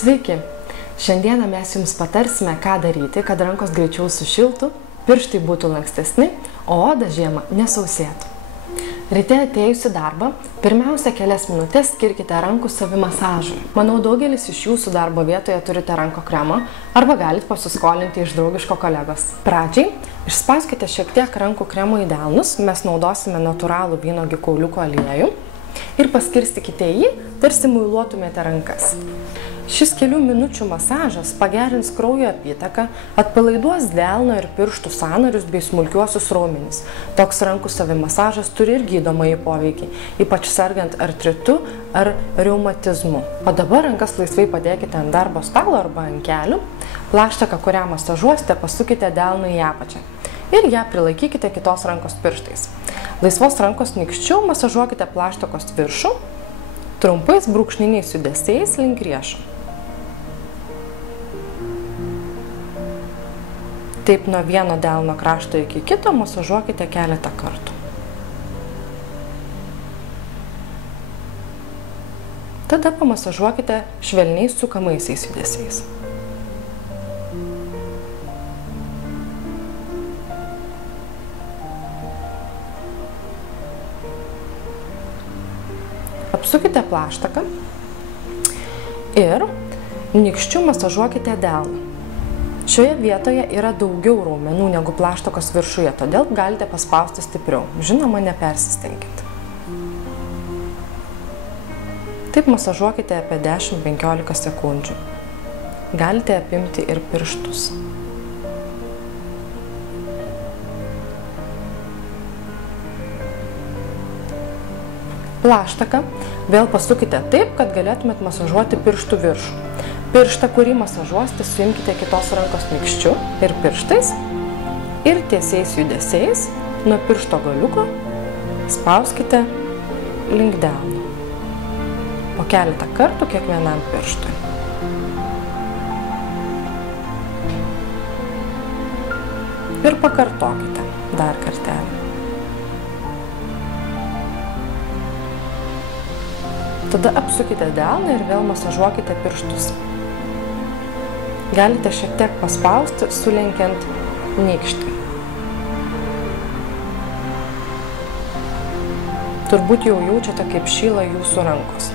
Sveiki! Šiandieną mes jums patarsime, ką daryti, kad rankos greičiau sušiltų, pirštai būtų lankstesni, o oda žiemą nesausėtų. Ryte atėjus į darbą, pirmiausia kelias minutės skirkite rankų savimasažui. Manau, daugelis iš jūsų darbo vietoje turite ranko kremą arba galite pasiskolinti iš draugiško kolegos. Pradžiai išspauskite šiek tiek rankų kremo į delnus, mes naudosime natūralų vynuogių kauliuko aliejų ir paskirstykite jį, tarsi muiluotumėte rankas. Šis kelių minučių masažas pagerins kraujo apytaką, atpalaiduos delno ir pirštų sąnarius bei smulkiuosius raumenis. Toks rankų savimasažas turi ir gydomąjį poveikį, ypač sergant artritu ar reumatizmu. O dabar rankas laisvai padėkite ant darbo stalo arba ant kelių. Plaštaką, kurią masažuosite, pasukite delną į apačią ir ją prilaikykite kitos rankos pirštais. Laisvos rankos nykščiu masažuokite plaštakos viršų, trumpais brūkšniniais judesiais link riešo. Taip nuo vieno delno krašto iki kito masažuokite keletą kartų. Tada pamasažuokite švelniais sukamaisiais judesiais. Apsukite plaštaką ir nykščiu masažuokite delną. Šioje vietoje yra daugiau raumenų negu plaštakos viršuje, todėl galite paspausti stipriau. Žinoma, nepersistenkite. Taip masažuokite apie 10-15 sekundžių. Galite apimti ir pirštus. Plaštaką vėl pasukite taip, kad galėtumėt masažuoti pirštų viršų. Pirštą, kurį masažuosite, suimkite kitos rankos nykščiu ir pirštais ir tiesiais judesiais nuo piršto galiuko spauskite link delno. Po keletą kartų kiekvienam pirštui. Ir pakartokite dar kartelį. Tada apsukite delną ir vėl masažuokite pirštus. Galite šiek tiek paspausti, sulenkiant nykštį. Turbūt jau jaučiate, kaip šyla jūsų rankos.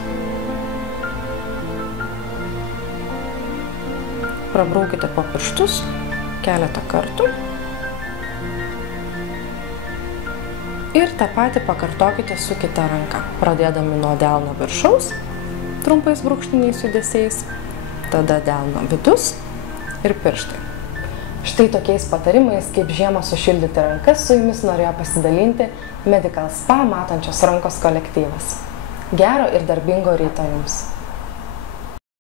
Prabraukite po pirštus keletą kartų. Ir tą patį pakartokite su kita ranka, pradėdami nuo delno viršaus, trumpais brūkšniniais judesiais, tada delno vidus ir pirštai. Štai tokiais patarimais, kaip žiemą sušildyti rankas, su jumis norėjo pasidalinti Medical Spa matančios rankos kolektyvas. Gero ir darbingo ryto jums!